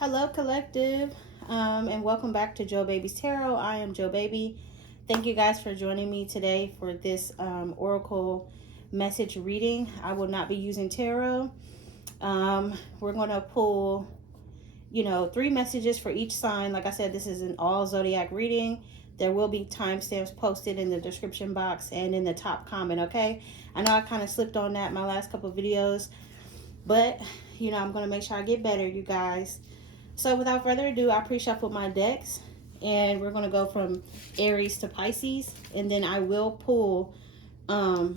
Hello, collective, and welcome back to Joe Baby's Tarot. I am Joe Baby. Thank you guys for joining me today for this oracle message reading. I will not be using tarot. We're going to pull, 3 messages for each sign. Like I said, this is an all zodiac reading. There will be timestamps posted in the description box and in the top comment, okay? I know I kind of slipped on that in my last couple of videos, but, I'm going to make sure I get better, you guys. So without further ado, I pre-shuffled my decks, and we're going to go from Aries to Pisces, and then I will pull an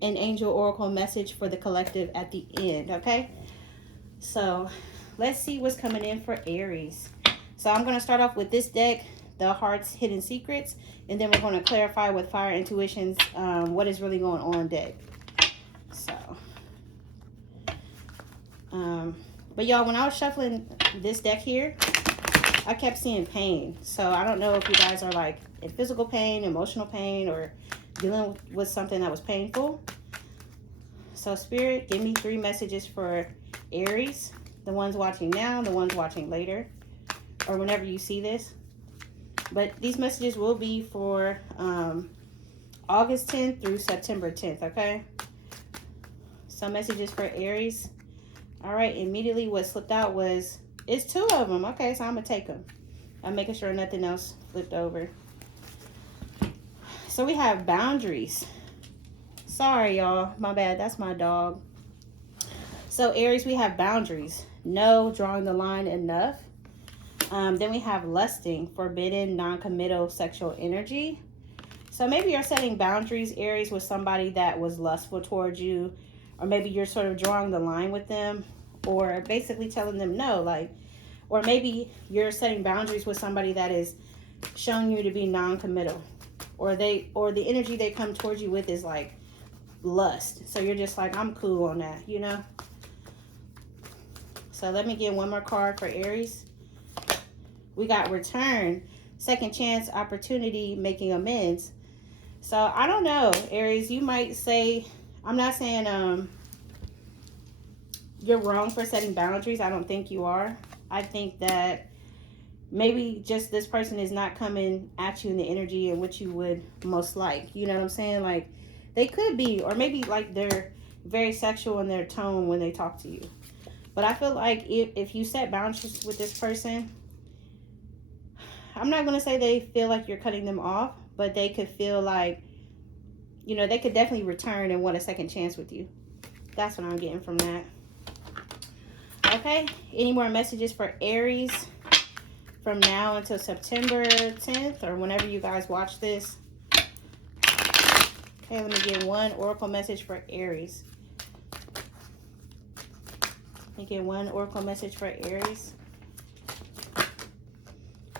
angel oracle message for the collective at the end, okay? So let's see what's coming in for Aries. So I'm going to start off with this deck, the Heart's Hidden Secrets, and then we're going to clarify with Fire Intuitions what is really going on deck. So, but y'all, when I was shuffling this deck here, I kept seeing pain. So I don't know if you guys are like in physical pain, emotional pain, or dealing with something that was painful. So Spirit, give me 3 messages for Aries. The ones watching now, the ones watching later, or whenever you see this. But these messages will be for August 10th through September 10th, okay? Some messages for Aries. All right, immediately what slipped out was, it's 2 of them. Okay, so I'm going to take them. I'm making sure nothing else flipped over. So we have boundaries. Sorry, y'all. My bad. That's my dog. So Aries, we have boundaries. No, drawing the line enough. Then we have lusting, forbidden, non-committal sexual energy. So maybe you're setting boundaries, Aries, with somebody that was lustful towards you. Or maybe you're sort of drawing the line with them, or basically telling them no, like, or maybe you're setting boundaries with somebody that is showing you to be non-committal, or the energy they come towards you with is like lust. So you're just like, I'm cool on that, So let me get one more card for Aries. We got return, second chance, opportunity, making amends. So I don't know, Aries, you might say, I'm not saying you're wrong for setting boundaries. I don't think you are. I think that maybe just this person is not coming at you in the energy in which you would most like. You know what I'm saying? Like, they could be, or maybe like they're very sexual in their tone when they talk to you. But I feel like if you set boundaries with this person, I'm not going to say they feel like you're cutting them off, but they could feel like, they could definitely return and want a second chance with you. That's what I'm getting from that. Okay, any more messages for Aries from now until September 10th or whenever you guys watch this? Okay, let me get one oracle message for Aries. Let me get one oracle message for Aries.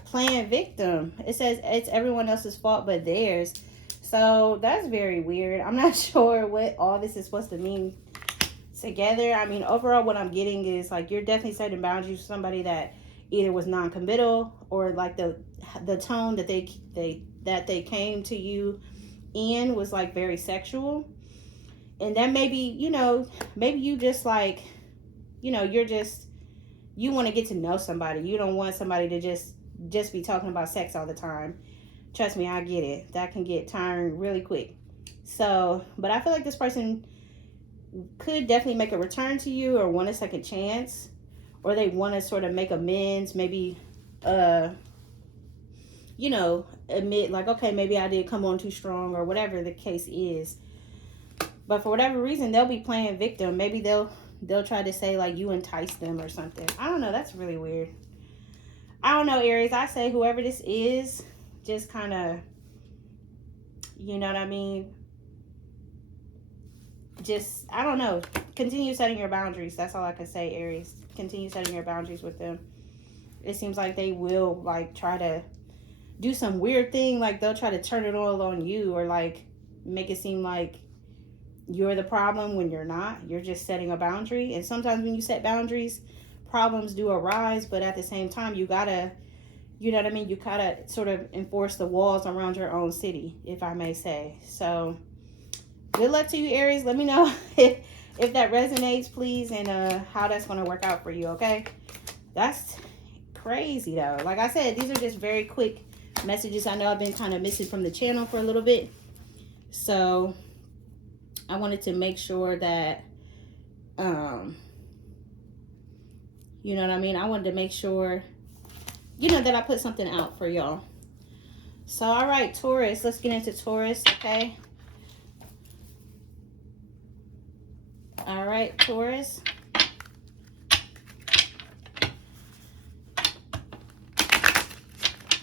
Playing victim. It says it's everyone else's fault but theirs. So that's very weird. I'm not sure what all this is supposed to mean together. I mean, overall what I'm getting is like you're definitely setting boundaries with somebody that either was non-committal, or like the tone that they came to you in was like very sexual. And then maybe, maybe you just like, you want to get to know somebody. You don't want somebody to just be talking about sex all the time. Trust me, I get it. That can get tiring really quick. So, but I feel like this person could definitely make a return to you or want a second chance, or they want to sort of make amends, maybe, admit like, okay, maybe I did come on too strong or whatever the case is. But for whatever reason, they'll be playing victim. Maybe they'll try to say like you enticed them or something. I don't know. That's really weird. I don't know, Aries. I say whoever this is, just kind of, you know what I mean? Just, I don't know. Continue setting your boundaries. That's all I can say, Aries. Continue setting your boundaries with them. It seems like they will, like, try to do some weird thing. Like, they'll try to turn it all on you, or, like, make it seem like you're the problem when you're not. You're just setting a boundary. And sometimes when you set boundaries, problems do arise. But at the same time, you gotta, you know what I mean? You gotta sort of enforce the walls around your own city, if I may say. So, good luck to you, Aries. Let me know if that resonates, please, and how that's going to work out for you, okay? That's crazy though. Like I said, these are just very quick messages. I know I've been kind of missing from the channel for a little bit, so I wanted to make sure that you know what I mean, I wanted to make sure, you know, that I put something out for y'all. So all right, Taurus, let's get into Taurus. Okay, all right, Taurus.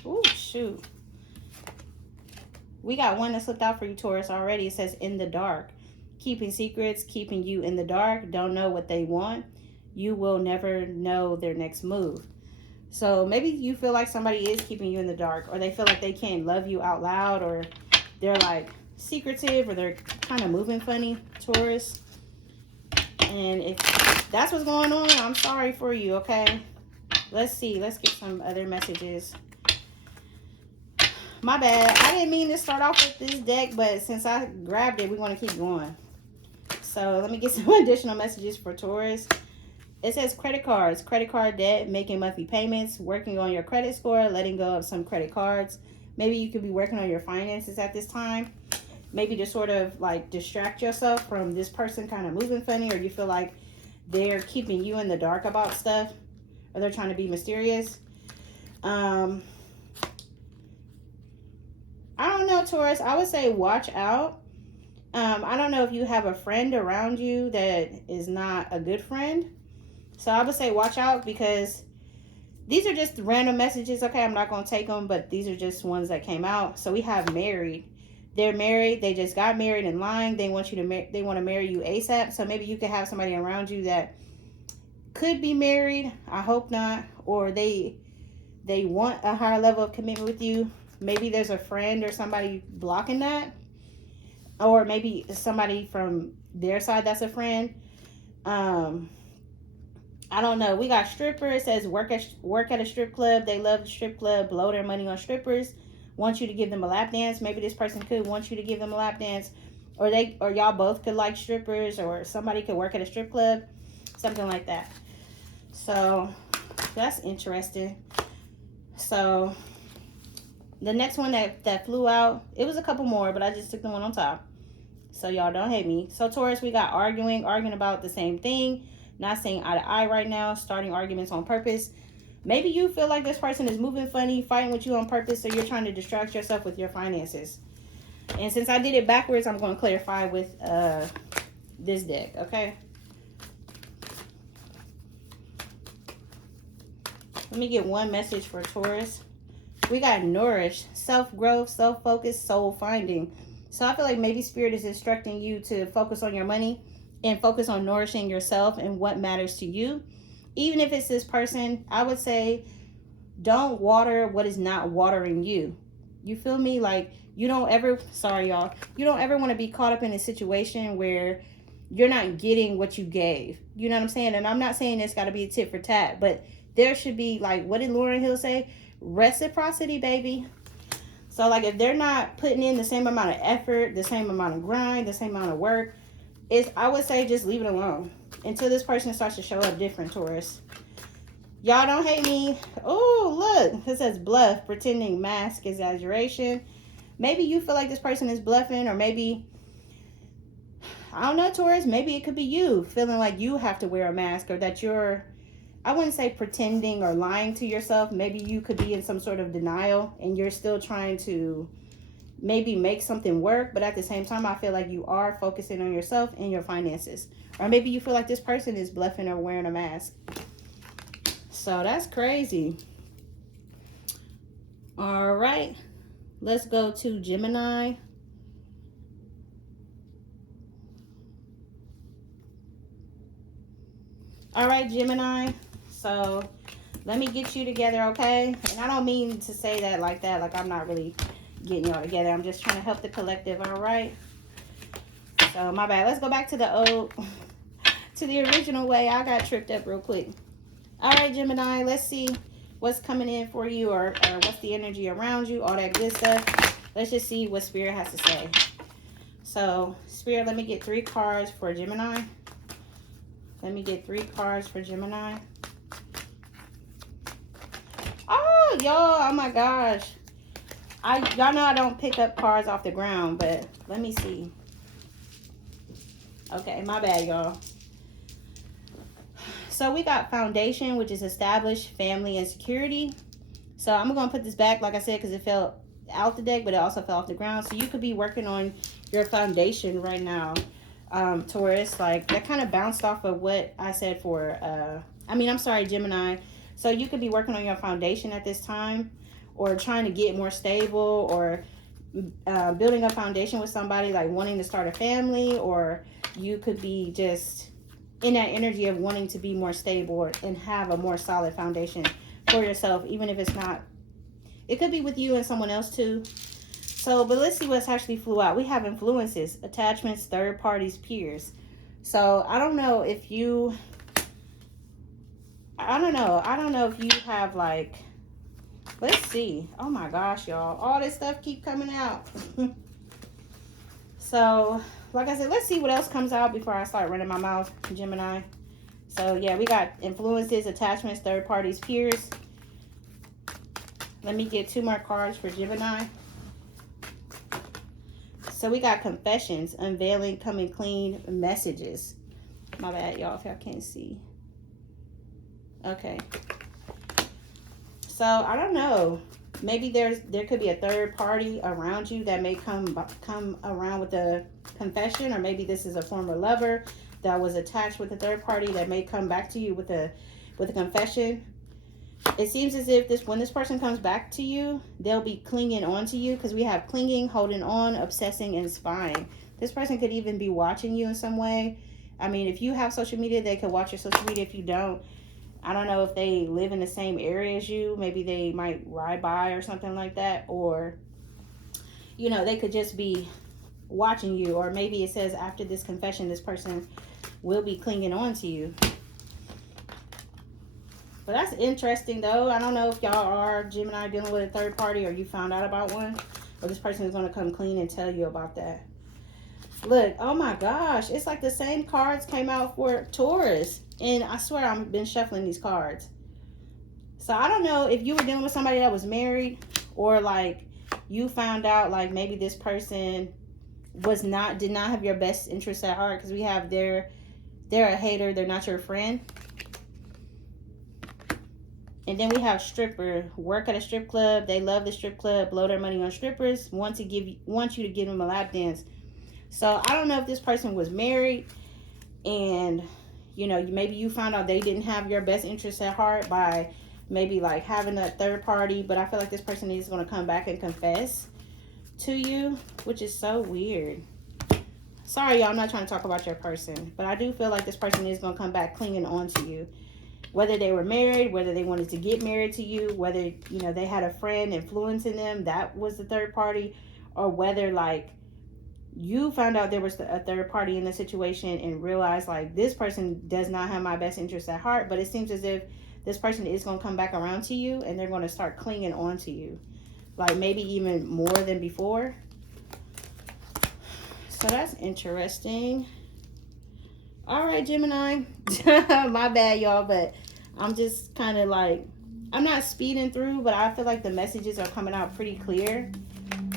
Oh shoot, we got one that slipped out for you, Taurus, already. It says in the dark. Keeping secrets, keeping you in the dark. Don't know what they want. You will never know their next move. So maybe you feel like somebody is keeping you in the dark, or they feel like they can't love you out loud, or they're like secretive, or they're kind of moving funny, Taurus. And if that's what's going on, I'm sorry for you, okay? Let's see. Let's get some other messages. My bad. I didn't mean to start off with this deck, but since I grabbed it, we want to keep going. So let me get some additional messages for Taurus. It says credit cards, credit card debt, making monthly payments, working on your credit score, letting go of some credit cards. Maybe you could be working on your finances at this time. Maybe to sort of like distract yourself from this person kind of moving funny, or you feel like they're keeping you in the dark about stuff, or they're trying to be mysterious. I don't know, Taurus. I would say watch out. I don't know if you have a friend around you that is not a good friend. So I would say watch out, because these are just random messages. Okay, I'm not going to take them, but these are just ones that came out. So we have married. They're married. They just got married and lying. They want you to they want to marry you ASAP. So maybe you could have somebody around you that could be married. I hope not. Or they want a higher level of commitment with you. Maybe there's a friend or somebody blocking that. Or maybe somebody from their side that's a friend. I don't know. We got stripper. It says work at a strip club. They love the strip club. Blow their money on strippers. Want you to give them a lap dance. Maybe this person could want you to give them a lap dance. Or y'all both could like strippers. Or somebody could work at a strip club. Something like that. So that's interesting. So the next one that flew out, it was a couple more, but I just took the one on top. So y'all don't hate me. So Taurus, we got arguing about the same thing. Not seeing eye to eye right now. Starting arguments on purpose. Maybe you feel like this person is moving funny, fighting with you on purpose, so you're trying to distract yourself with your finances. And since I did it backwards, I'm going to clarify with this deck, okay? Let me get one message for Taurus. We got nourish, self-growth, self-focus, soul-finding. So I feel like maybe Spirit is instructing you to focus on your money and focus on nourishing yourself and what matters to you. Even if it's this person, I would say don't water what is not watering you. You feel me? Like you don't ever, sorry y'all, you don't ever want to be caught up in a situation where you're not getting what you gave. You know what I'm saying? And I'm not saying it's got to be a tit for tat, but there should be, like, what did Lauryn Hill say? Reciprocity, baby. So like if they're not putting in the same amount of effort, the same amount of grind, the same amount of work, I would say just leave it alone until this person starts to show up different, Taurus. Y'all don't hate me. Oh, look, it says bluff, pretending, mask, exaggeration. Maybe you feel like this person is bluffing, or maybe, I don't know, Taurus, maybe it could be you feeling like you have to wear a mask, or that you're, I wouldn't say pretending or lying to yourself. Maybe you could be in some sort of denial and you're still trying to maybe make something work, but at the same time, I feel like you are focusing on yourself and your finances. Or maybe you feel like this person is bluffing or wearing a mask. So that's crazy. All right, let's go to Gemini. All right, Gemini. So let me get you together, okay? And I don't mean to say that, like I'm not really getting y'all together. I'm just trying to help the collective, all right? So my bad. Let's go back to the original way. I got tripped up real quick. All right, Gemini, let's see what's coming in for you, or what's the energy around you, all that good stuff. Let's just see what Spirit has to say. So Spirit, let me get 3 cards for Gemini. Let me get 3 cards for Gemini. y'all. Oh my gosh. Y'all know I don't pick up cards off the ground, but let me see. Okay, my bad, y'all. So we got foundation, which is established, family, and security. So I'm going to put this back, like I said, because it fell out the deck, but it also fell off the ground. So you could be working on your foundation right now, Taurus. Like, that kind of bounced off of what I said for, I'm sorry, Gemini. So you could be working on your foundation at this time, or trying to get more stable, or building a foundation with somebody, like wanting to start a family, or you could be just in that energy of wanting to be more stable and have a more solid foundation for yourself, even if it's not, it could be with you and someone else too. So, but let's see what's actually flew out. We have influences, attachments, third parties, peers. So I don't know if you, I don't know if you have, like, let's see. Oh my gosh, y'all, all this stuff keep coming out. So like I said, let's see what else comes out before I start running my mouth, Gemini. So yeah, we got influences, attachments, third parties, peers. Let me get 2 more cards for Gemini. So we got confessions, unveiling, coming clean, messages. My bad, y'all, if y'all can't see. Okay. So I don't know. Maybe there could be a third party around you that may come around with a confession, or maybe this is a former lover that was attached with a third party that may come back to you with a confession. It seems as if when this person comes back to you, they'll be clinging on to you, because we have clinging, holding on, obsessing, and spying. This person could even be watching you in some way. I mean, if you have social media, they could watch your social media. If you don't, I don't know if they live in the same area as you. Maybe they might ride by or something like that. Or, you know, they could just be watching you. Or maybe it says after this confession, this person will be clinging on to you. But that's interesting, though. I don't know if y'all are Gemini dealing with a third party, or you found out about one, or this person is going to come clean and tell you about that. Look, oh my gosh, it's like the same cards came out for Taurus. And I swear I've been shuffling these cards. So I don't know if you were dealing with somebody that was married, or like you found out like maybe this person did not have your best interest at heart, because we have they're a hater, they're not your friend. And then we have stripper, work at a strip club, they love the strip club, blow their money on strippers, want you to give them a lap dance. So I don't know if this person was married, and you know, maybe you found out they didn't have your best interest at heart by maybe like having a third party. But I feel like this person is going to come back and confess to you, which is so weird. Sorry, y'all, I'm not trying to talk about your person, but I do feel like this person is going to come back clinging on to you. Whether they were married, whether they wanted to get married to you, whether, you know, they had a friend influencing them, that was the third party, or whether like you found out there was a third party in the situation and realized like this person does not have my best interest at heart. But it seems as if this person is going to come back around to you, and they're going to start clinging on to you, like maybe even more than before. So that's interesting. All right, Gemini. My bad, y'all, but I'm just kind of like, I'm not speeding through, but I feel like the messages are coming out pretty clear.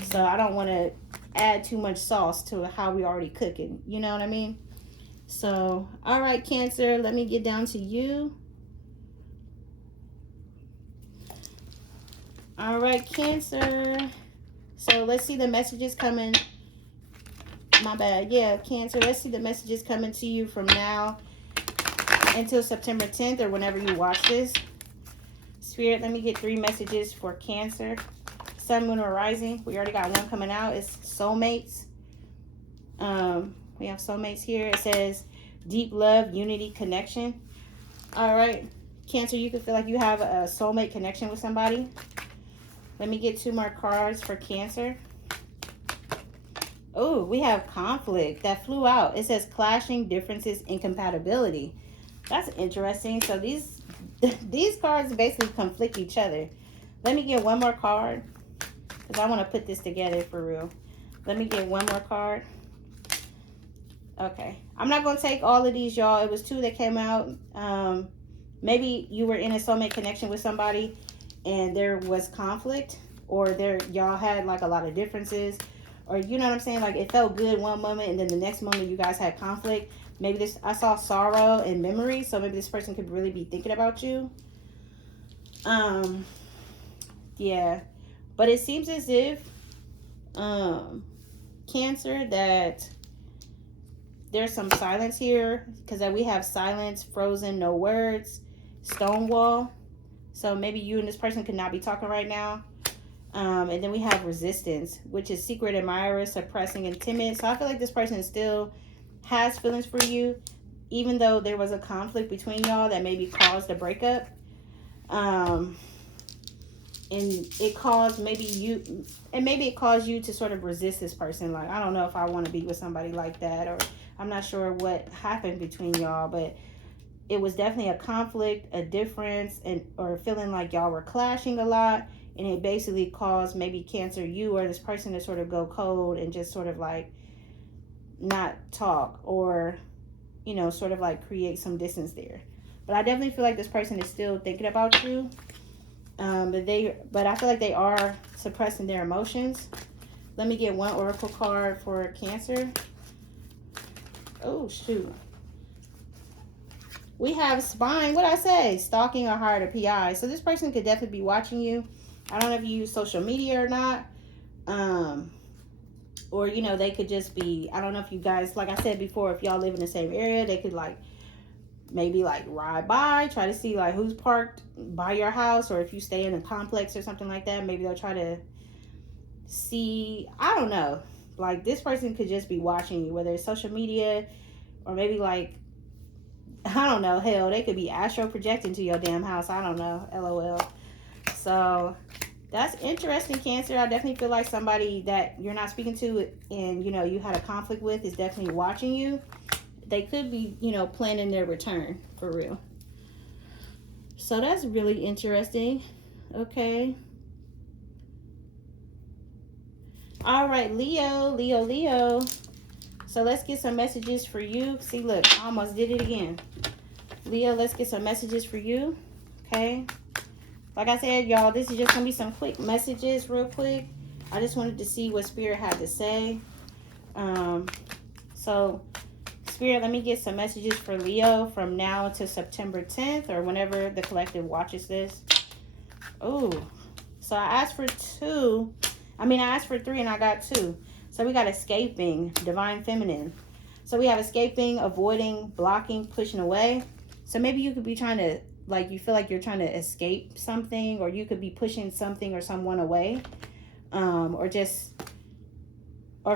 So I don't want to add too much sauce to how we already cooking. You know what I mean? So, all right, Cancer, let me get down to you. All right, Cancer. So let's see the messages coming. My bad. Yeah, Cancer. Let's see the messages coming to you from now until September 10th, or whenever you watch this. Spirit, let me get 3 messages for Cancer. Sun, Moon, or Rising. We already got one coming out. It's soulmates. We have soulmates here. It says deep love, unity, connection. All right, Cancer, you can feel like you have a soulmate connection with somebody. Let me get 2 more cards for Cancer. Oh, we have conflict that flew out. It says clashing, differences, incompatibility. That's interesting. So these cards basically conflict each other. Let me get 1 more card, because I want to put this together for real. Let me get 1 more card. Okay. I'm not going to take all of these, y'all. It was 2 that came out. Maybe you were in a soulmate connection with somebody, and there was conflict, or y'all had like a lot of differences, or you know what I'm saying, like it felt good one moment and then the next moment you guys had conflict. Maybe this, I saw sorrow and memory, so maybe this person could really be thinking about you. Yeah, but it seems as if Cancer, that there's some silence here, because we have silence, frozen, no words, stonewall. So maybe you and this person could not be talking right now. And then we have resistance, which is secret admirer, suppressing, and timid. So I feel like this person still has feelings for you, even though there was a conflict between y'all that maybe caused a breakup. And it caused maybe it caused you to sort of resist this person. Like, I don't know if I want to be with somebody like that, or I'm not sure what happened between y'all, but it was definitely a conflict, a difference, and or feeling like y'all were clashing a lot. And it basically caused maybe Cancer, you or this person, to sort of go cold and just sort of like not talk, or, you know, sort of like create some distance there. But I definitely feel like this person is still thinking about you. But I feel like they are suppressing their emotions. Let me get one oracle card for Cancer. Oh, shoot. We have spying. What I say? Stalking or hired a PI. So this person could definitely be watching you. I don't know if you use social media or not. Or, you know, they could just be, I don't know if you guys, like I said before, if y'all live in the same area, they could like maybe like ride by, try to see like who's parked by your house, or if you stay in a complex or something like that, maybe they'll try to see, I don't know. Like, this person could just be watching you, whether it's social media, or maybe like, I don't know, hell, they could be astro projecting to your damn house. I don't know, LOL. So that's interesting, Cancer. I definitely feel like somebody that you're not speaking to and, you know, you had a conflict with is definitely watching you. They could be, you know, planning their return for real. So that's really interesting. Okay. All right, Leo. So let's get some messages for you. See, look, I almost did it again. Leo, let's get some messages for you. Okay. Like I said, y'all, this is just going to be some quick messages real quick. I just wanted to see what Spirit had to say. So, Spirit, let me get some messages for Leo from now to September 10th, or whenever the collective watches this. Oh, so I asked for 2. I asked for 3 and I got 2. So we got escaping, divine feminine. So we have escaping, avoiding, blocking, pushing away. So maybe you could be trying to, like, you feel like you're trying to escape something, or you could be pushing something or someone away, or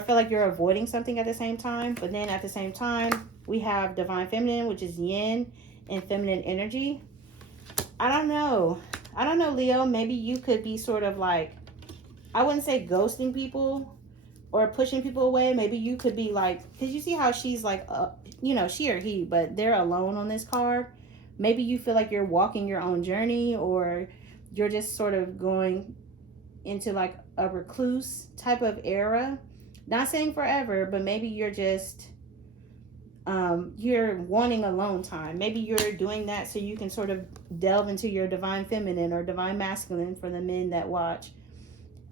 feel like you're avoiding something at the same time. But then at the same time, we have divine feminine, which is yin and feminine energy. I don't know, Leo. Maybe you could be sort of like, I wouldn't say ghosting people or pushing people away. Maybe you could be like, because you see how she's like, you know, she or he, but they're alone on this card. Maybe you feel like you're walking your own journey, or you're just sort of going into like a recluse type of era. Not saying forever, but maybe you're just, you're wanting alone time. Maybe you're doing that so you can sort of delve into your divine feminine or divine masculine for the men that watch.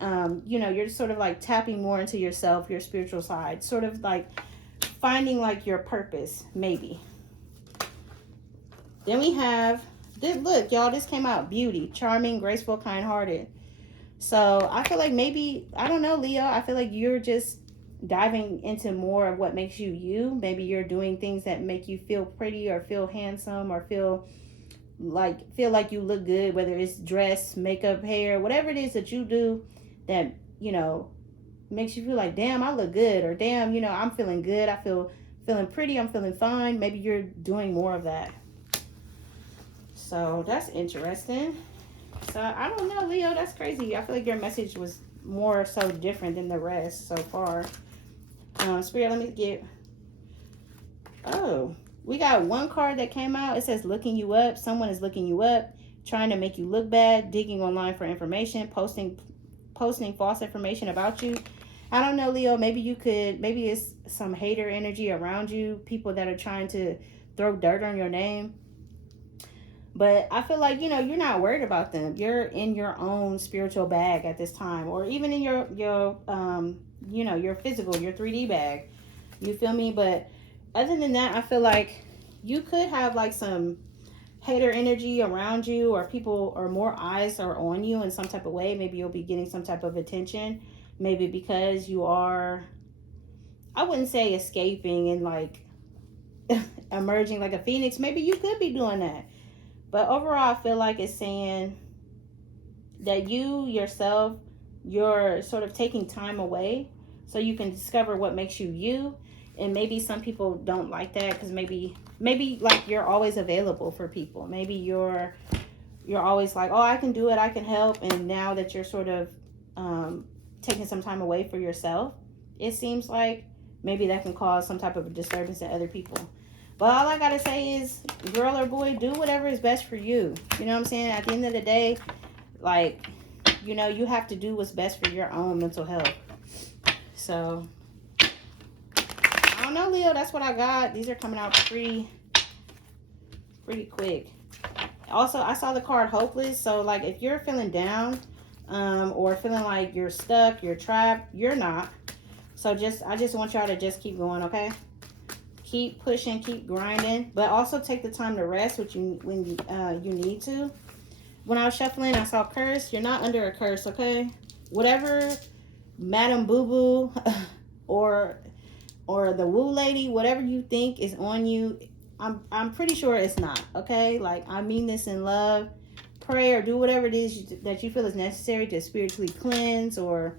You know, you're sort of like tapping more into yourself, your spiritual side, sort of like finding like your purpose, maybe. Then we have, look, y'all, this came out, beauty, charming, graceful, kind-hearted. So I feel like maybe, I don't know, Leo, I feel like you're just diving into more of what makes you you. Maybe you're doing things that make you feel pretty, or feel handsome, or feel like you look good, whether it's dress, makeup, hair, whatever it is that you do that, you know, makes you feel like, damn, I look good, or damn, you know, I'm feeling good, I feeling pretty, I'm feeling fine. Maybe you're doing more of that. So that's interesting. So I don't know, Leo, that's crazy. I feel like your message was more so different than the rest so far. Spirit, let me get, oh, we got one card that came out. It says looking you up. Someone is looking you up, trying to make you look bad, digging online for information, posting false information about you. I don't know, Leo, maybe it's some hater energy around you, people that are trying to throw dirt on your name. But I feel like, you know, you're not worried about them. You're in your own spiritual bag at this time, or even in your you know, your physical, your 3D bag. You feel me? But other than that, I feel like you could have like some hater energy around you, or people, or more eyes are on you in some type of way. Maybe you'll be getting some type of attention. Maybe because you are, I wouldn't say escaping and like emerging like a phoenix. Maybe you could be doing that. But overall, I feel like it's saying that you yourself, you're sort of taking time away so you can discover what makes you you. And maybe some people don't like that because maybe like you're always available for people. Maybe you're always like, oh, I can do it, I can help. And now that you're sort of taking some time away for yourself, it seems like maybe that can cause some type of a disturbance in other people. But all I gotta say is, girl or boy, do whatever is best for you. You know what I'm saying? At the end of the day, like, you know, you have to do what's best for your own mental health. So, I don't know, Leo. That's what I got. These are coming out pretty quick. Also, I saw the card hopeless. So, like, if you're feeling down, or feeling like you're stuck, you're trapped, you're not. So, I just want y'all to just keep going, okay? Keep pushing, keep grinding, but also take the time to rest when you need to. When I was shuffling, I saw curse. You're not under a curse, okay? Whatever Madam Boo Boo or the woo lady, whatever you think is on you, I'm pretty sure it's not, okay? Like, I mean this in love. Pray or do whatever it is that you feel is necessary to spiritually cleanse or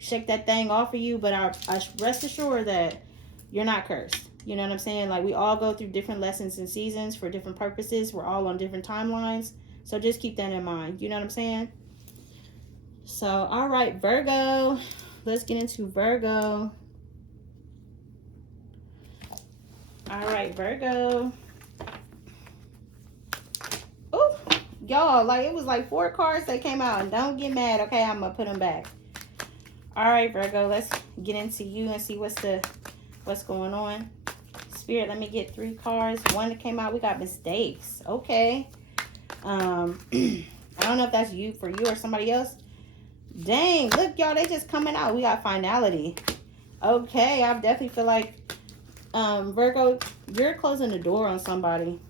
shake that thing off of you. But I rest assured that you're not cursed. You know what I'm saying? Like, we all go through different lessons and seasons for different purposes. We're all on different timelines. So just keep that in mind. You know what I'm saying? So, all right, Virgo. Let's get into Virgo. All right, Virgo. Oh, y'all, like, it was like 4 cards that came out. And don't get mad, okay? I'm going to put them back. All right, Virgo. Let's get into you and see what's going on. Spirit, let me get 3 cards. One that came out, we got mistakes. Okay. I don't know if that's for you or somebody else. Dang, look, y'all, they just coming out. We got finality. Okay, I definitely feel like Virgo, you're closing the door on somebody.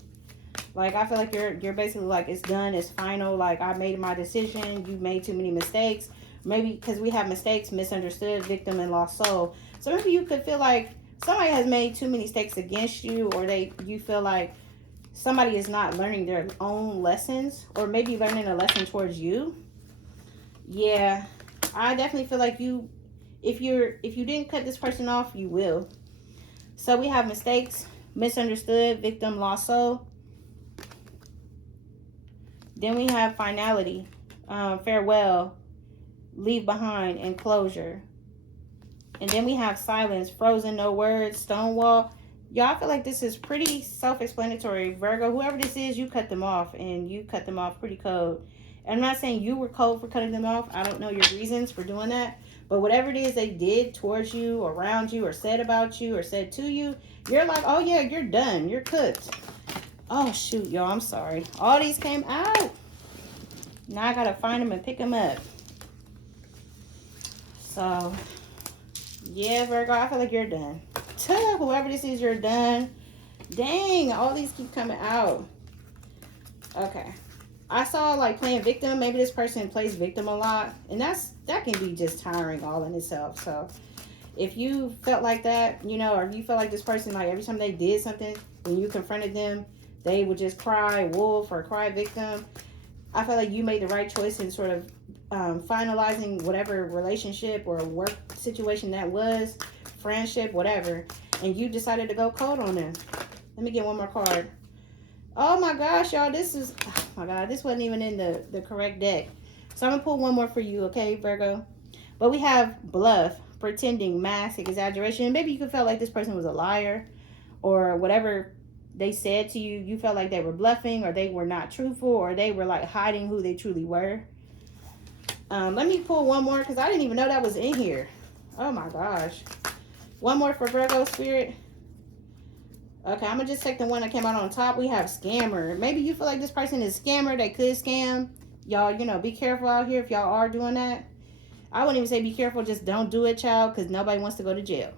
Like, I feel like you're basically like, it's done, it's final. Like, I made my decision. You made too many mistakes. Maybe because we have mistakes, misunderstood, victim, and lost soul. So maybe you could feel like somebody has made too many mistakes against you, or you feel like somebody is not learning their own lessons, or maybe learning a lesson towards you. Yeah, I definitely feel like if you didn't cut this person off, you will. So we have mistakes, misunderstood, victim, lost soul. Then we have finality, farewell, leave behind, and closure. And then we have silence, frozen, no words, stonewall. Y'all, feel like this is pretty self-explanatory. Virgo, whoever this is, you cut them off, and you cut them off pretty cold. And I'm not saying you were cold for cutting them off. I don't know your reasons for doing that. But whatever it is they did towards you, around you, or said about you, or said to you, you're like, oh yeah, you're done. You're cooked. Oh shoot, y'all, I'm sorry. All these came out. Now I gotta find them and pick them up. So, yeah, Virgo, I feel like you're done. Whoever this is, you're done. Dang, all these keep coming out. Okay. I saw like playing victim. Maybe this person plays victim a lot. And that can be just tiring all in itself. So if you felt like that, you know, or you felt like this person, like every time they did something, when you confronted them, they would just cry wolf or cry victim. I feel like you made the right choice in sort of finalizing whatever relationship or work situation that was, friendship, whatever, and you decided to go cold on them. Let me get one more card. Oh my gosh, y'all, this wasn't even in the correct deck. So I'm gonna pull one more for you, okay, Virgo? But we have bluff, pretending, mask, exaggeration. Maybe you could feel like this person was a liar, or whatever they said to you, you felt like they were bluffing, or they were not truthful, or they were like hiding who they truly were. Let me pull one more because I didn't even know that was in here. Oh my gosh. One more for Virgo, Spirit. Okay, I'm going to just take the one that came out on top. We have scammer. Maybe you feel like this person is a scammer. They could scam. Y'all, you know, be careful out here if y'all are doing that. I wouldn't even say be careful. Just don't do it, child, because nobody wants to go to jail.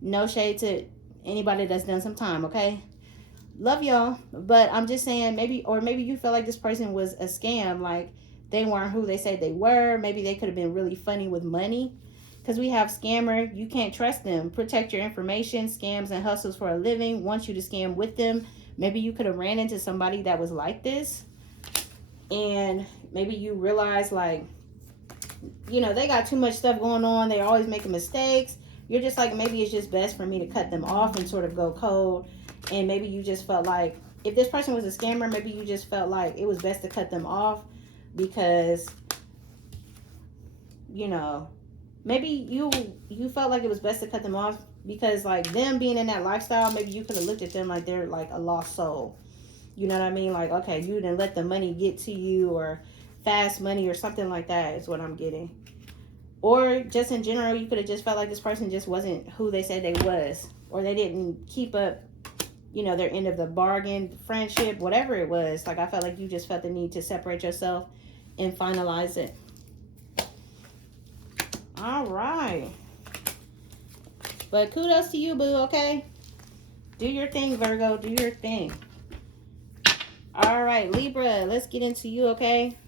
No shade to anybody that's done some time, okay? Love y'all. But I'm just saying, maybe you feel like this person was a scam. Like, they weren't who they said they were. Maybe they could have been really funny with money. Because we have scammer. You can't trust them. Protect your information. Scams and hustles for a living. Want you to scam with them. Maybe you could have ran into somebody that was like this. And maybe you realize, like, you know, they got too much stuff going on. They're always making mistakes. You're just like, maybe it's just best for me to cut them off and sort of go cold. And maybe you just felt like, if this person was a scammer, maybe you just felt like it was best to cut them off because, you know, maybe you felt like it was best to cut them off because, like, them being in that lifestyle, maybe you could have looked at them like they're like a lost soul. You know what I mean? Like, okay, you didn't let the money get to you, or fast money or something like that is what I'm getting. Or just in general, you could have just felt like this person just wasn't who they said they was, or they didn't keep up, you know, their end of the bargain, friendship, whatever it was. Like, I felt like you just felt the need to separate yourself and finalize it. All right. But kudos to you, boo, okay? Do your thing, Virgo. Do your thing. All right, Libra, let's get into you, okay?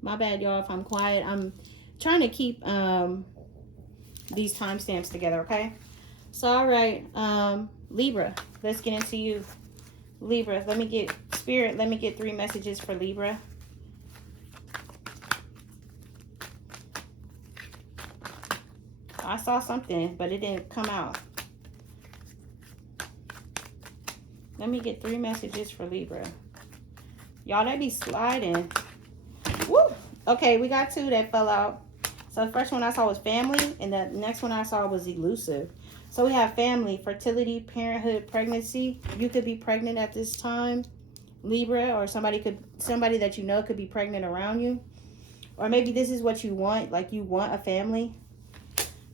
My bad, y'all, if I'm quiet. I'm trying to keep these timestamps together, okay? So, all right, Libra, let's get into you. Libra, let me get, Spirit, let me get 3 messages for Libra. I saw something, but it didn't come out. Let me get 3 messages for Libra. Y'all, they be sliding. Woo! Okay, we got 2 that fell out. So the first one I saw was family, and the next one I saw was elusive. So we have family, fertility, parenthood, pregnancy. You could be pregnant at this time, Libra, or somebody that you know could be pregnant around you. Or maybe this is what you want, like you want a family,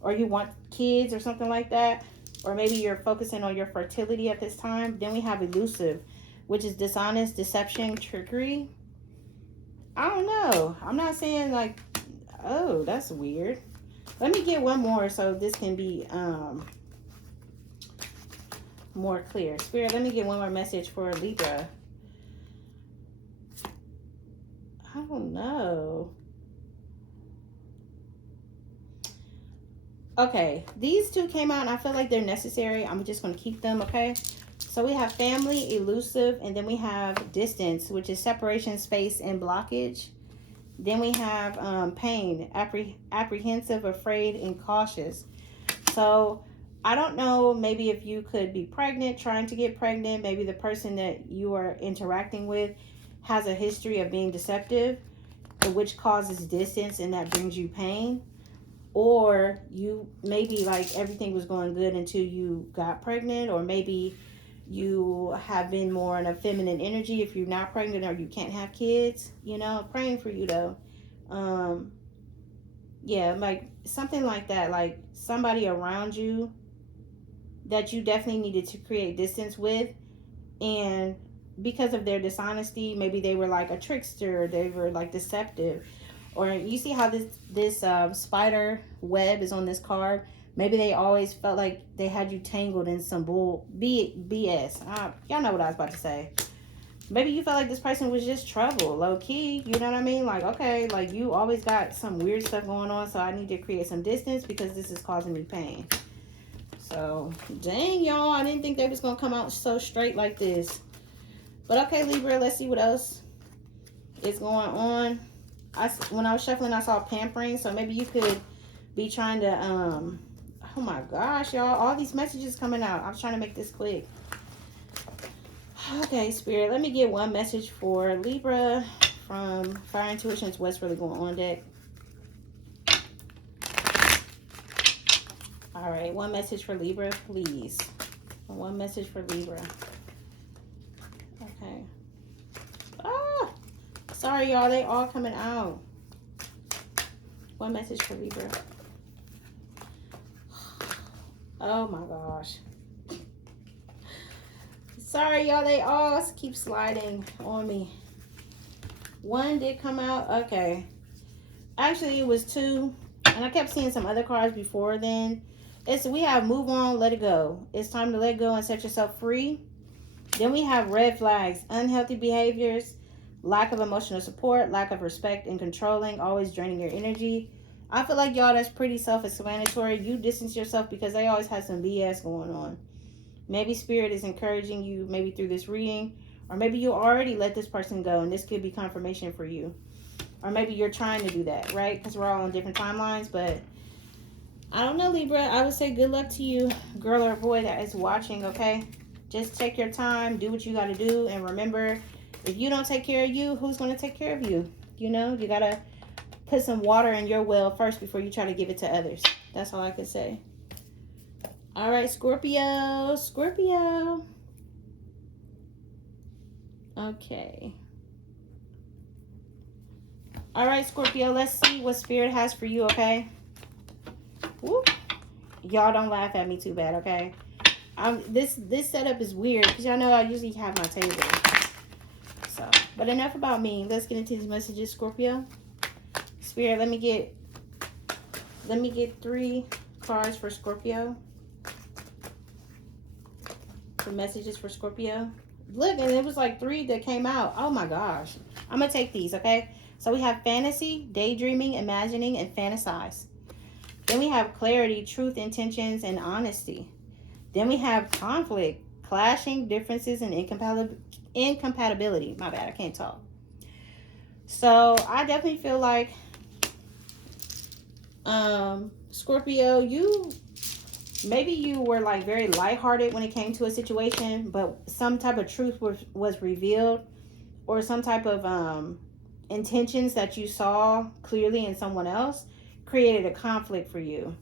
or you want kids or something like that. Or maybe you're focusing on your fertility at this time. Then we have elusive, which is dishonest, deception, trickery. I don't know. I'm not saying like, oh, that's weird. Let me get one more so this can be more clear. Spirit, let me get one more message for Libra. I don't know. Okay, these 2 came out and I feel like they're necessary. I'm just going to keep them, okay? So we have family, elusive, and then we have distance, which is separation, space, and blockage. Then we have pain, apprehensive, afraid, and cautious. So I don't know, maybe if you could be pregnant, trying to get pregnant. Maybe the person that you are interacting with has a history of being deceptive, which causes distance and that brings you pain. Or you maybe like everything was going good until you got pregnant, or maybe you have been more in a feminine energy if you're not pregnant or you can't have kids. You know, praying for you though. Yeah, like something like that, like somebody around you that you definitely needed to create distance with, and because of their dishonesty, maybe they were like a trickster, they were like deceptive. Or you see how this spider web is on this card? Maybe they always felt like they had you tangled in some BS. Y'all know what I was about to say. Maybe you felt like this person was just trouble, low key. You know what I mean? Like, okay, like you always got some weird stuff going on, so I need to create some distance because this is causing me pain. So, dang, y'all. I didn't think they was going to come out so straight like this. But okay, Libra, let's see what else is going on. When I was shuffling, I saw pampering, so maybe you could be trying to, oh my gosh, y'all, all these messages coming out. I was trying to make this quick. Okay, Spirit, let me get one message for Libra from Fire Intuitions. What's really going on deck? All right, one message for Libra, please. One message for Libra. Okay. Ah! Sorry, y'all. They all coming out. One message for Libra. Oh my gosh. Sorry, y'all. They all keep sliding on me. One did come out. Okay. Actually, it was two. And I kept seeing some other cards before then. We have move on, let it go. It's time to let go and set yourself free. Then we have red flags, unhealthy behaviors, lack of emotional support, lack of respect and controlling, always draining your energy. I feel like, y'all, that's pretty self-explanatory. You distance yourself because they always have some BS going on. Maybe Spirit is encouraging you, maybe through this reading, or maybe you already let this person go and this could be confirmation for you. Or maybe you're trying to do that, right? Because we're all on different timelines, but I don't know, Libra. I would say good luck to you, girl or boy that is watching, okay? Just take your time, do what you got to do, and remember, if you don't take care of you, who's going to take care of you? You know, you got to put some water in your well first before you try to give it to others. That's all I can say. All right, Scorpio. Scorpio. Okay. All right, Scorpio, let's see what Spirit has for you, okay? Woo. Y'all don't laugh at me too bad, okay? This setup is weird because y'all know I usually have my table. So, but enough about me. Let's get into these messages, Scorpio. Spirit, let me get 3 cards for Scorpio. The messages for Scorpio. Look, and it was like 3 that came out. Oh my gosh. I'm gonna take these, okay? So we have fantasy, daydreaming, imagining, and fantasize. Then we have clarity, truth, intentions, and honesty. Then we have conflict, clashing, differences, and incompatibility. My bad, I can't talk. So I definitely feel like, Scorpio, maybe you were like very lighthearted when it came to a situation, but some type of truth was revealed, or some type of intentions that you saw clearly in someone else created a conflict for you.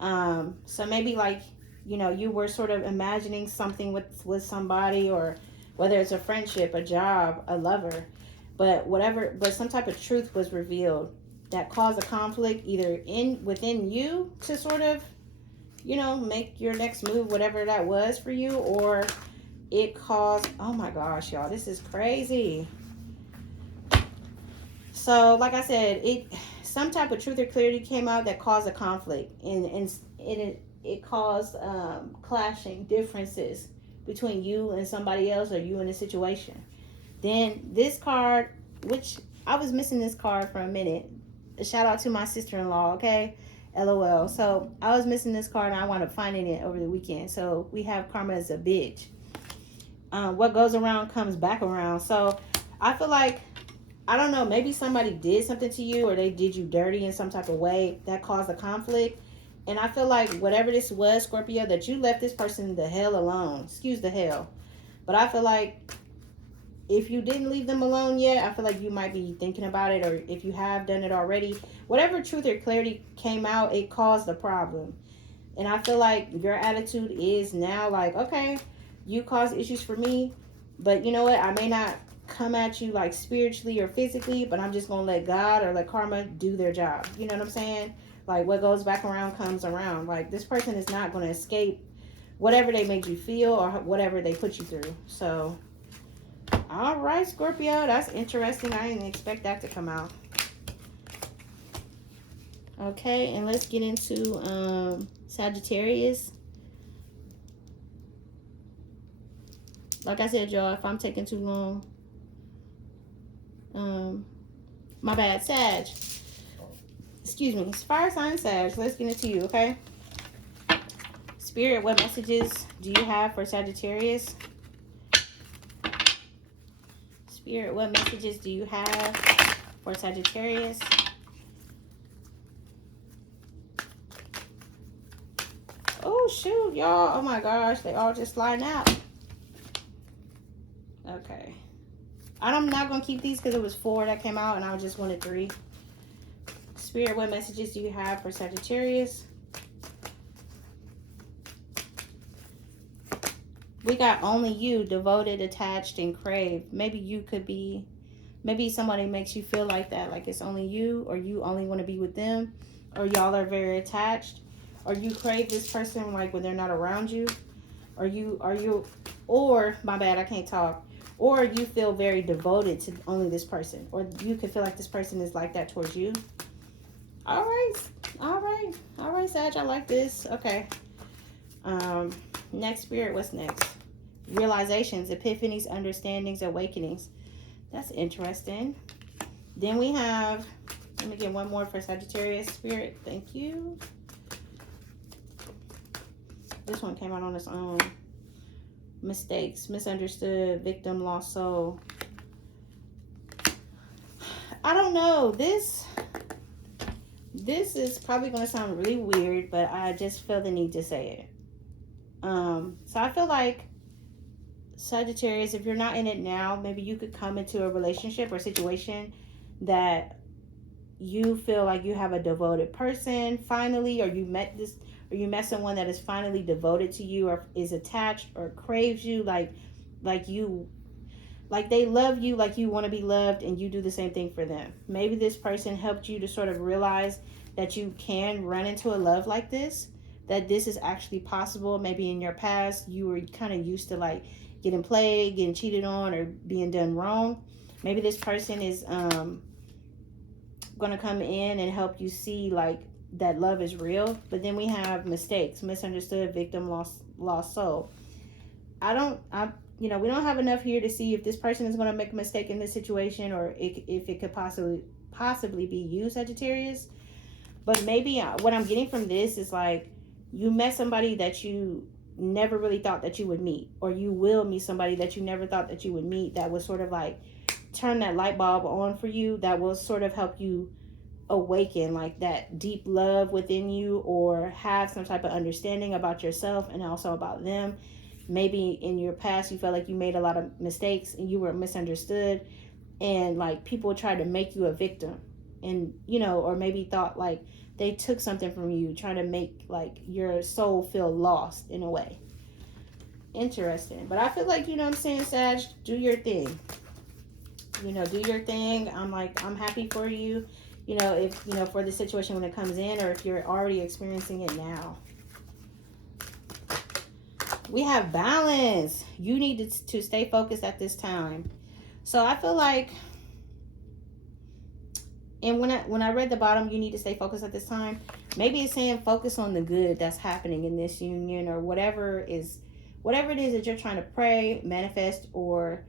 So maybe like, you know, you were sort of imagining something with somebody, or whether it's a friendship, a job, a lover, but some type of truth was revealed that caused a conflict either within you to sort of, you know, make your next move, whatever that was for you, or it caused, oh my gosh, y'all, this is crazy. So like I said, some type of truth or clarity came out that caused a conflict, and it caused clashing differences between you and somebody else, or you in a situation. Then this card, which I was missing this card for a minute. A shout out to my sister-in-law, okay? LOL. So I was missing this card and I wound up finding it over the weekend. So we have karma as a bitch. What goes around comes back around. So I feel like, I don't know, maybe somebody did something to you, or they did you dirty in some type of way that caused a conflict. And I feel like whatever this was, Scorpio, that you left this person the hell alone. Excuse the hell. But I feel like if you didn't leave them alone yet, I feel like you might be thinking about it, or if you have done it already, whatever truth or clarity came out, it caused a problem. And I feel like your attitude is now like, okay, you caused issues for me, but you know what? I may not come at you like spiritually or physically, but I'm just going to let God or let karma do their job. You know what I'm saying? Like, what goes back around comes around. Like, this person is not going to escape whatever they made you feel or whatever they put you through. So, all right, Scorpio, that's interesting. I didn't expect that to come out. Okay, and let's get into Sagittarius. Like I said, y'all, if I'm taking too long, my bad, Sag. Excuse me, it's fire sign Sag. Let's get into you, okay? Spirit, what messages do you have for Sagittarius? Spirit, what messages do you have for Sagittarius? Oh, shoot, y'all. Oh, my gosh. They all just sliding out. Okay. I'm not going to keep these because it was 4 that came out and I just wanted 3. Spirit, what messages do you have for Sagittarius? We got only you, devoted, attached, and crave. Maybe you could be, maybe somebody makes you feel like that, like it's only you, or you only want to be with them, or y'all are very attached, or you crave this person like when they're not around you, or my bad, I can't talk. Or you feel very devoted to only this person, or you could feel like this person is like that towards you. All right, Sag, I like this. Okay. Next, Spirit, what's next? Realizations, epiphanies, understandings, awakenings. That's interesting. Then we have, let me get one more for Sagittarius, Spirit. Thank you. This one came out on its own. Mistakes, misunderstood, victim, lost soul. I don't know. This is probably going to sound really weird, but I just feel the need to say it. So I feel like Sagittarius, if you're not in it now, maybe you could come into a relationship or situation that you feel like you have a devoted person finally, or you met someone that is finally devoted to you, or is attached, or craves you, like they love you like you want to be loved, and you do the same thing for them. Maybe this person helped you to sort of realize that you can run into a love like this, that this is actually possible. Maybe in your past you were kind of used to like getting played, getting cheated on, or being done wrong. Maybe this person is going to come in and help you see like that love is real. But then we have mistakes, misunderstood, victim, lost soul. We don't have enough here to see if this person is going to make a mistake in this situation, or if it could possibly be you, Sagittarius. But maybe what I'm getting from this is like you met somebody that you never really thought that you would meet, or you will meet somebody that you never thought that you would meet, that was sort of like turn that light bulb on for you, that will sort of help you awaken like that deep love within you, or have some type of understanding about yourself and also about them. Maybe in your past you felt like you made a lot of mistakes and you were misunderstood, and like people tried to make you a victim, and or maybe thought like they took something from you, trying to make like your soul feel lost in a way. Interesting. But I feel like, what I'm saying, Sag, do your thing. Do your thing. I'm happy for you, if, for the situation when it comes in, or if you're already experiencing it now. We have balance. You need to stay focused at this time. So I feel like, and when I read the bottom, you need to stay focused at this time, maybe it's saying focus on the good that's happening in this union, or whatever it is that you're trying to pray, manifest, or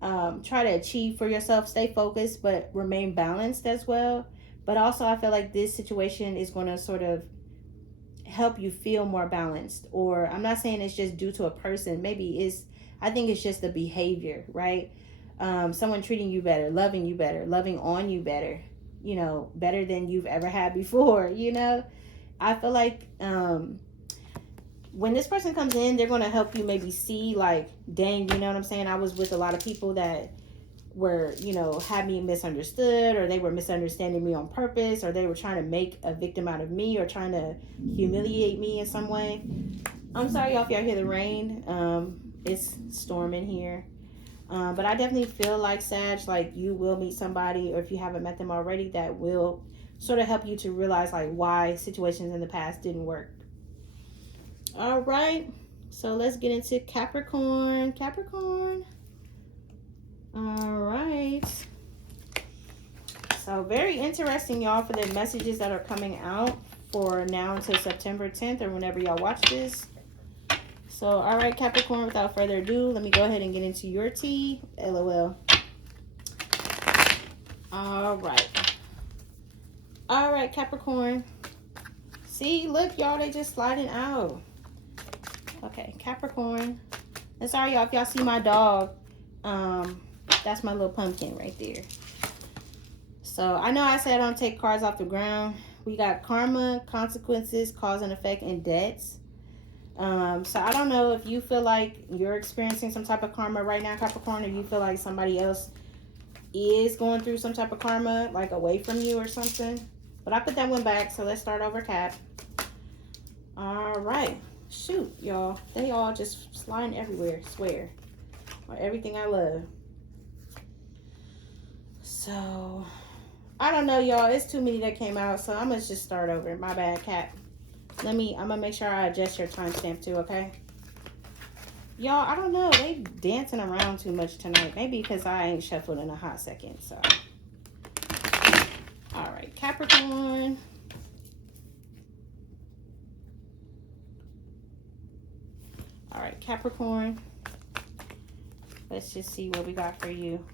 try to achieve for yourself. Stay focused, but remain balanced as well. But also I feel like this situation is going to sort of help you feel more balanced. Or I'm not saying it's just due to a person. I think it's just the behavior, right? Someone treating you better, loving on you better, better than you've ever had before. I feel like when this person comes in, they're going to help you maybe see like, dang, you know what I'm saying? I was with a lot of people that were, had me misunderstood, or they were misunderstanding me on purpose, or they were trying to make a victim out of me, or trying to humiliate me in some way. I'm sorry, y'all, if y'all hear the rain. It's storming here. But I definitely feel like, Sag, like you will meet somebody, or if you haven't met them already, that will sort of help you to realize like why situations in the past didn't work. All right, so let's get into Capricorn. All right. So very interesting, y'all, for the messages that are coming out for now until September 10th, or whenever y'all watch this. So, all right, Capricorn, without further ado, let me go ahead and get into your tea. LOL. All right, Capricorn. See, look, y'all, they just sliding out. Okay, Capricorn. And sorry, y'all, if y'all see my dog, that's my little pumpkin right there. So I know I said I don't take cards off the ground. We got karma, consequences, cause and effect, and debts. So I don't know if you feel like you're experiencing some type of karma right now, Capricorn, or you feel like somebody else is going through some type of karma, like away from you or something. But I put that one back, so let's start over, Cap. All right. Shoot, y'all. They all just sliding everywhere, swear. Or everything I love. So, I don't know, y'all. It's too many that came out, so I'm going to just start over. My bad, Cap. I'm gonna make sure I adjust your timestamp too, okay? Y'all, I don't know. They dancing around too much tonight. Maybe because I ain't shuffled in a hot second, so. All right, Capricorn. All right, Capricorn. Let's just see what we got for you.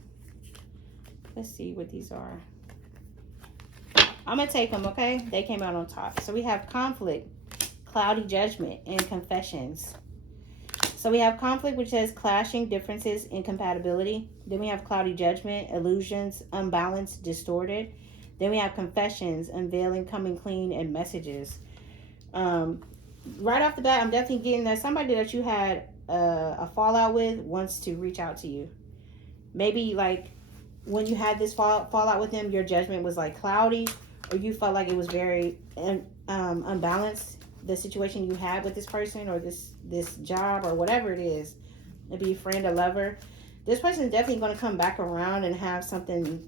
Let's see what these are. I'm going to take them, okay? They came out on top. So we have conflict, cloudy judgment, and confessions. So we have conflict, which says clashing, differences, incompatibility. Then we have cloudy judgment, illusions, unbalanced, distorted. Then we have confessions, unveiling, coming clean, and messages. Right off the bat, I'm definitely getting that somebody that you had a fallout with wants to reach out to you. Maybe like when you had this fallout with them, your judgment was like cloudy, or you felt like it was very unbalanced, the situation you had with this person or this job or whatever it is. Maybe a friend, a lover. This person is definitely going to come back around and have something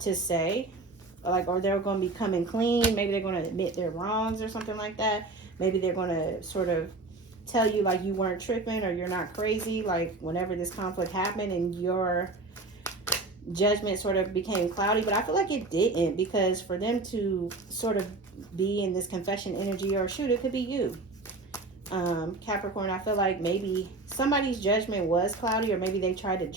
to say. Like, or they're going to be coming clean. Maybe they're going to admit their wrongs or something like that. Maybe they're going to sort of tell you like you weren't tripping or you're not crazy. Like whenever this conflict happened and your judgment sort of became cloudy. But I feel like it didn't, because for them to sort of be in this confession energy, or shoot, it could be you. Capricorn, I feel like maybe somebody's judgment was cloudy, or maybe they tried to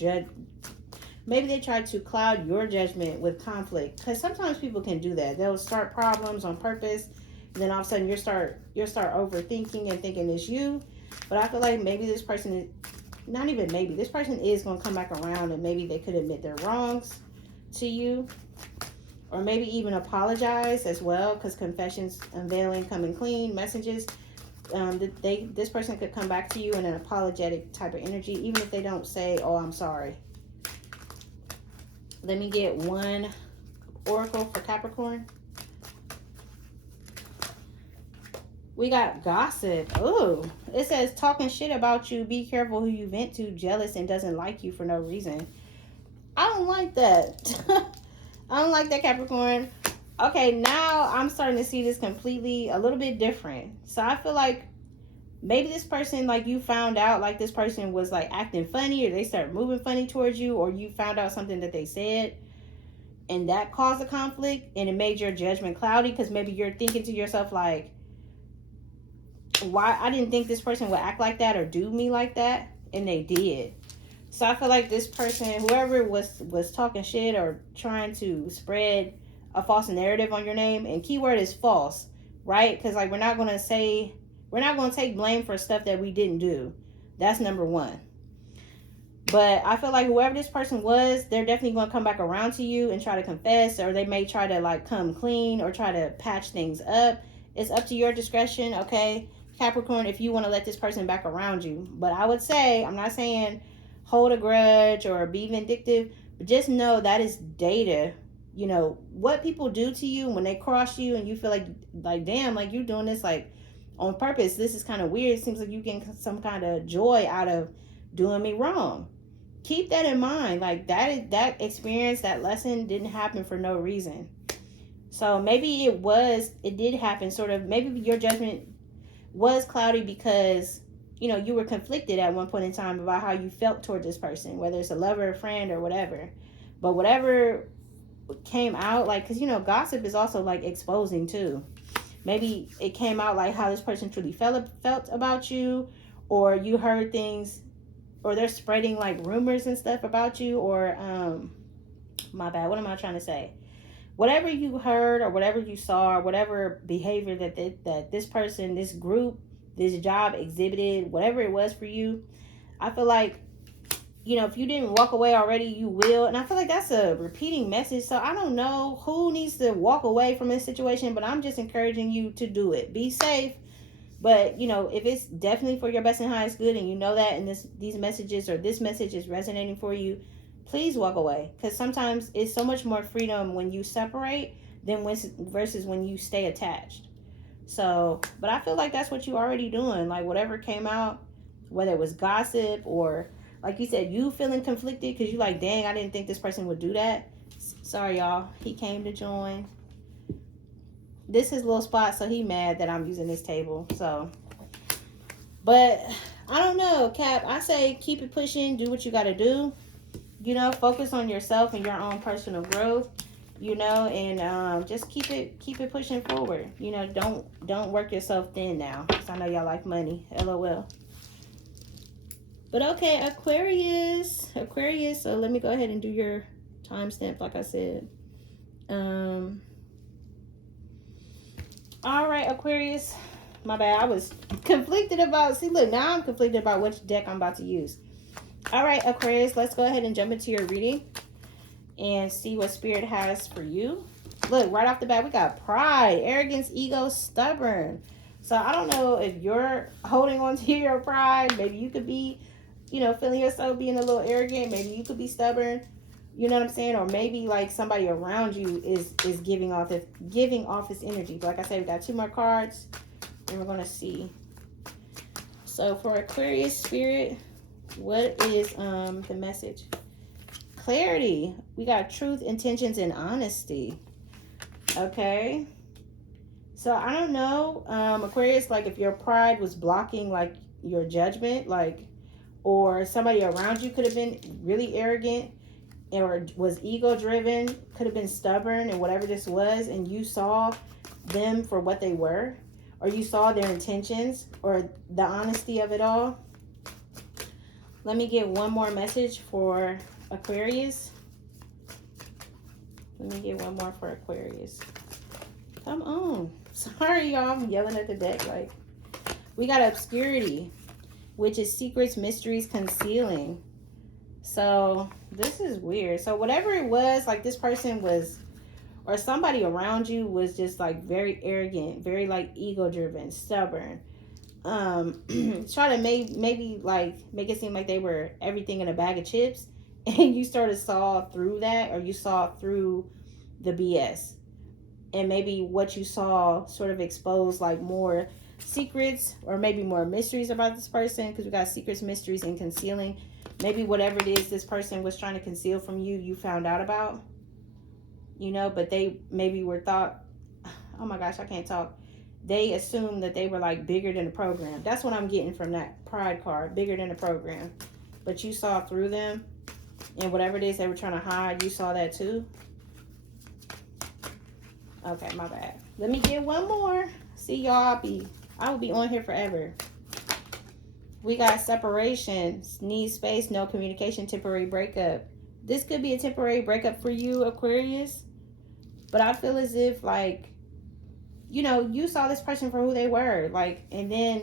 cloud your judgment with conflict, because sometimes people can do that. They'll start problems on purpose, and then all of a sudden you'll start overthinking and thinking it's you. But I feel like maybe this person is, not even maybe, this person is going to come back around, and maybe they could admit their wrongs to you, or maybe even apologize as well, because confessions, unveiling, coming clean, messages. This person could come back to you in an apologetic type of energy, even if they don't say, oh, I'm sorry. Let me get one oracle for Capricorn. We got gossip. Oh, it says talking shit about you. Be careful who you vent to. Jealous and doesn't like you for no reason. I don't like that. I don't like that, Capricorn. Okay, now I'm starting to see this completely a little bit different. So I feel like maybe this person, like you found out like this person was like acting funny, or they started moving funny towards you, or you found out something that they said and that caused a conflict and it made your judgment cloudy, because maybe you're thinking to yourself like, why? I didn't think this person would act like that or do me like that, and they did. So I feel like this person, whoever was talking shit or trying to spread a false narrative on your name, and keyword is false, right? Because like we're not going to take blame for stuff that we didn't do. That's number one. But I feel like whoever this person was, they're definitely going to come back around to you and try to confess, or they may try to like come clean or try to patch things up. It's up to your discretion, okay, Capricorn, if you want to let this person back around you. But I would say, I'm not saying hold a grudge or be vindictive, but just know that is data. You know, what people do to you when they cross you and you feel like damn, like you're doing this like on purpose. This is kind of weird. It seems like you getting some kind of joy out of doing me wrong. Keep that in mind. Like that experience, that lesson didn't happen for no reason. So maybe it did happen sort of, maybe your judgment was cloudy because, you know, you were conflicted at one point in time about how you felt toward this person, whether it's a lover, a friend, or whatever. But whatever came out, like, because, you know, gossip is also like exposing too. Maybe it came out like how this person truly felt about you, or you heard things, or they're spreading like rumors and stuff about you, or my bad, what am I trying to say? Whatever you heard or whatever you saw or whatever behavior that this person, this group, this job exhibited, whatever it was for you, I feel like, you know, if you didn't walk away already, you will. And I feel like that's a repeating message. So I don't know who needs to walk away from this situation, but I'm just encouraging you to do it. Be safe. But, you know, if it's definitely for your best and highest good, and you know that, and these messages or this message is resonating for you, please walk away. Because sometimes it's so much more freedom when you separate than versus when you stay attached. So, but I feel like that's what you're already doing. Like whatever came out, whether it was gossip or, like you said, you feeling conflicted because you're like, dang, I didn't think this person would do that. Sorry, y'all. He came to join. this is his little spot, so he mad that I'm using this table. So, but I don't know, Cap. I say keep it pushing. Do what you got to do. You know, focus on yourself and your own personal growth. You know, and just keep it pushing forward. You know, don't work yourself thin now, because I know y'all like money. LOL. But okay, Aquarius. So let me go ahead and do your timestamp, like I said. All right, Aquarius. My bad. I was conflicted about. See, look, now I'm conflicted about which deck I'm about to use. All right, Aquarius. Let's go ahead and jump into your reading and see what Spirit has for you. Look, right off the bat, we got pride, arrogance, ego, stubborn. So I don't know if you're holding on to your pride. Maybe you could be, you know, feeling yourself being a little arrogant. Maybe you could be stubborn. You know what I'm saying? Or maybe like somebody around you is giving off this energy. But like I said, we got 2 more cards, and we're gonna see. So for Aquarius Spirit, what is the message? Clarity. We got truth, intentions, and honesty. Okay. So I don't know, Aquarius, like if your pride was blocking like your judgment, like, or somebody around you could have been really arrogant or was ego driven, could have been stubborn, and whatever this was, and you saw them for what they were, or you saw their intentions or the honesty of it all. Let me get one more message for Aquarius. Let me get one more for Aquarius. Come on. Sorry, y'all. I'm yelling at the deck. Like, we got obscurity, which is secrets, mysteries, concealing. So this is weird. So whatever it was, like this person was, or somebody around you was just like very arrogant, very like ego driven, stubborn. Try to maybe like make it seem like they were everything in a bag of chips, and you sort of saw through that, or you saw through the BS, and maybe what you saw sort of exposed like more secrets or maybe more mysteries about this person, because we got secrets, mysteries, and concealing. Maybe whatever it is this person was trying to conceal from you, you found out about, you know, but they maybe were thought, oh my gosh, I can't talk. They assumed that they were like bigger than the program. That's what I'm getting from that pride card, bigger than the program. But you saw through them, and whatever it is they were trying to hide, you saw that too. Okay, my bad. Let me get one more. See, y'all, I will be on here forever. We got separation, need space, no communication, temporary breakup. This could be a temporary breakup for you, Aquarius. But I feel as if, like, you know, you saw this person for who they were. Like, and then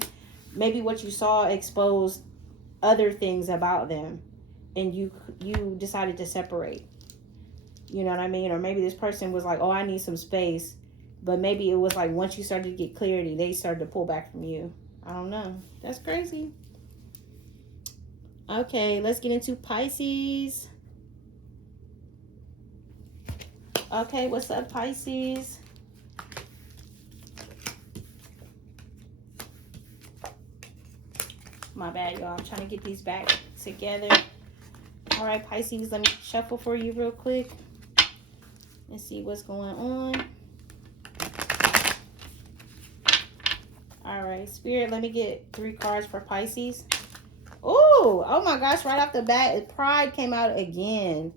maybe what you saw exposed other things about them. And you decided to separate. You know what I mean? Or maybe this person was like, oh, I need some space. But maybe it was like once you started to get clarity, they started to pull back from you. I don't know. That's crazy. Okay, let's get into Pisces. Okay, what's up, Pisces? My bad, y'all. I'm trying to get these back together. All right, Pisces, let me shuffle for you real quick and see what's going on. All right, Spirit, let me get 3 cards for Pisces. Oh my gosh, right off the bat, pride came out again.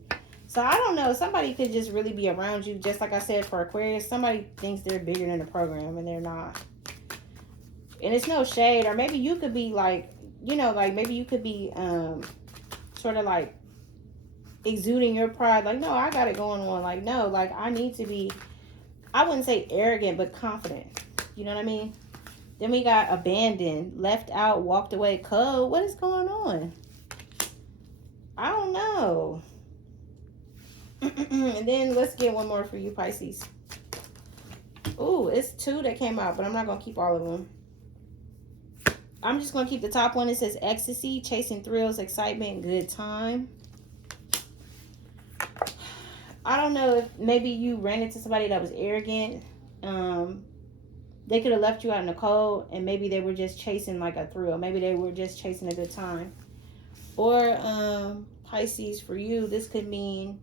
So I don't know, somebody could just really be around you, just like I said for Aquarius. Somebody thinks they're bigger than the program and they're not. And it's no shade, or maybe you could be like, you know, like maybe you could be sort of like exuding your pride, like, no, I got it going on. Like, no, like I need to be, I wouldn't say arrogant, but confident. You know what I mean? Then we got abandoned, left out, walked away, cold. What is going on? I don't know. And then let's get one more for you, Pisces. Ooh, it's 2 that came out, but I'm not going to keep all of them. I'm just going to keep the top one. It says ecstasy, chasing thrills, excitement, good time. I don't know if maybe you ran into somebody that was arrogant. They could have left you out in the cold, and maybe they were just chasing like a thrill. Maybe they were just chasing a good time. Or Pisces, for you, this could mean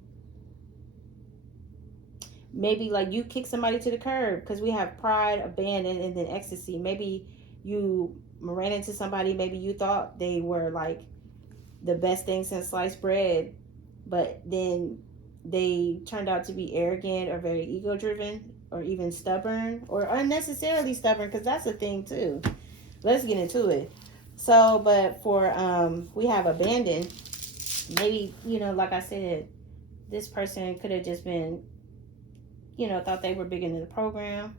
maybe like you kick somebody to the curb, because we have pride, abandon, and then ecstasy. Maybe you ran into somebody, maybe you thought they were like the best thing since sliced bread, but then they turned out to be arrogant or very ego driven or even stubborn or unnecessarily stubborn, because that's a thing too. Let's get into it. So, but for we have abandon. Maybe, you know, like I said, this person could have just been, you know, thought they were bigger than the program,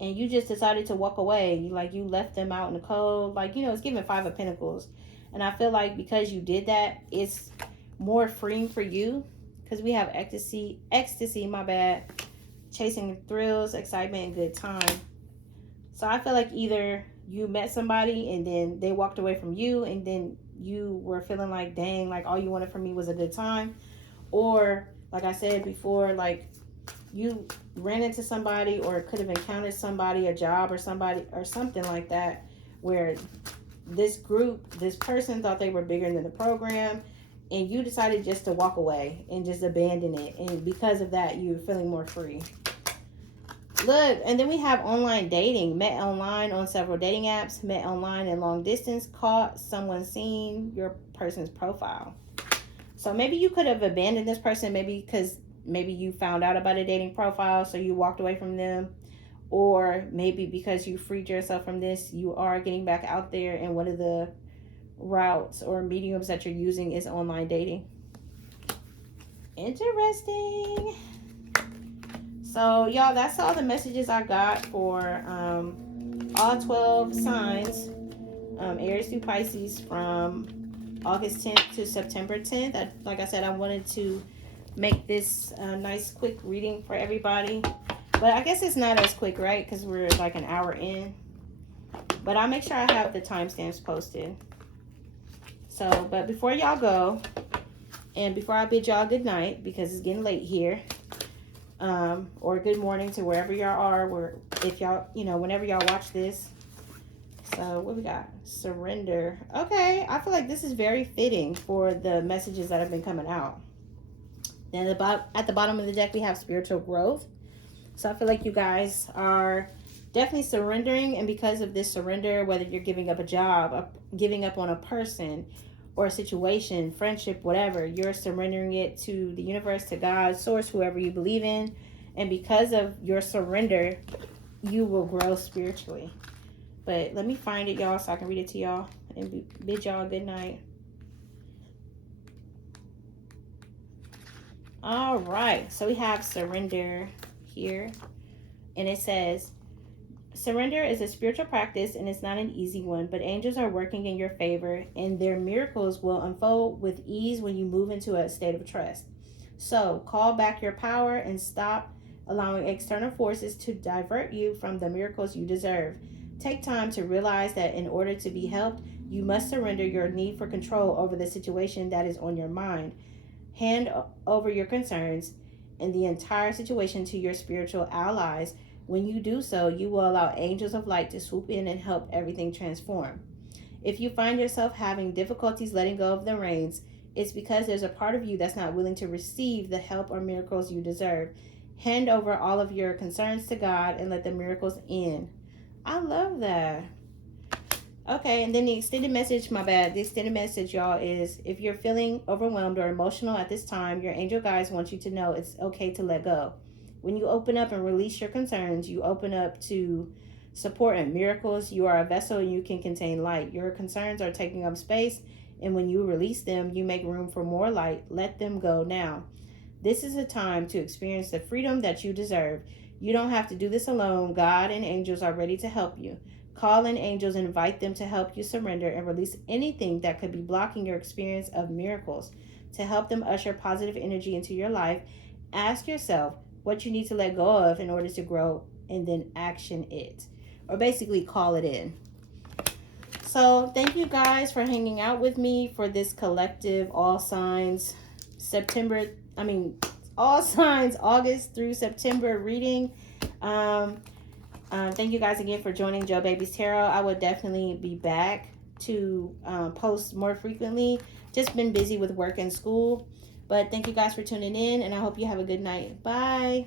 and you just decided to walk away. Like, you left them out in the cold. Like, you know, it's giving Five of Pentacles. And I feel like because you did that, it's more freeing for you, because we have ecstasy, my bad, chasing thrills, excitement, and good time. So I feel like either you met somebody and then they walked away from you, and then you were feeling like, dang, like all you wanted from me was a good time. Or like I said before, like you ran into somebody or could have encountered somebody, a job or somebody or something like that, where this group, this person thought they were bigger than the program, and you decided just to walk away and just abandon it. And because of that, you're feeling more free. Look, and then we have online dating. Met online on several dating apps, met online in long distance, caught someone seeing your person's profile. So maybe you could have abandoned this person, maybe because maybe you found out about a dating profile, so you walked away from them. Or maybe because you freed yourself from this, you are getting back out there, and one of the routes or mediums that you're using is online dating. Interesting. So, y'all, that's all the messages I got for all 12 signs, Aries through Pisces, from August 10th to September 10th. Like I said, I wanted to make this nice, quick reading for everybody. But I guess it's not as quick, right? Because we're like an hour in. But I'll make sure I have the timestamps posted. So, but before y'all go, and before I bid y'all good night, because it's getting late here, or good morning to wherever y'all are, where if y'all, you know, whenever y'all watch this. So what we got? Surrender. Okay, I feel like this is very fitting for the messages that have been coming out. Then at the bottom of the deck, we have spiritual growth. So I feel like you guys are definitely surrendering, and because of this surrender, whether you're giving up a job, giving up on a person or a situation, friendship, whatever, you're surrendering it to the universe, to God, source, whoever you believe in. And because of your surrender, you will grow spiritually. But let me find it, y'all, so I can read it to y'all and bid y'all good night. All right, so we have surrender here, and it says, surrender is a spiritual practice, and it's not an easy one, but angels are working in your favor, and their miracles will unfold with ease when you move into a state of trust. So call back your power and stop allowing external forces to divert you from the miracles you deserve. Take time to realize that in order to be helped, you must surrender your need for control over the situation that is on your mind. Hand over your concerns and the entire situation to your spiritual allies. When you do so, you will allow angels of light to swoop in and help everything transform. If you find yourself having difficulties letting go of the reins, it's because there's a part of you that's not willing to receive the help or miracles you deserve. Hand over all of your concerns to God and let the miracles in. I love that. Okay, and then the extended message, my bad. The extended message, y'all, is if you're feeling overwhelmed or emotional at this time, your angel guides want you to know it's okay to let go. When you open up and release your concerns, you open up to support and miracles. You are a vessel and you can contain light. Your concerns are taking up space, and when you release them, you make room for more light. Let them go now. This is a time to experience the freedom that you deserve. You don't have to do this alone. God and angels are ready to help you. Call in angels and invite them to help you surrender and release anything that could be blocking your experience of miracles. To help them usher positive energy into your life, ask yourself what you need to let go of in order to grow, and then action it. Or basically call it in. So thank you guys for hanging out with me for this collective all signs all signs August through September reading. Thank you guys again for joining Joe Baby's Tarot. I will definitely be back to post more frequently. Just been busy with work and school. But thank you guys for tuning in, and I hope you have a good night. Bye.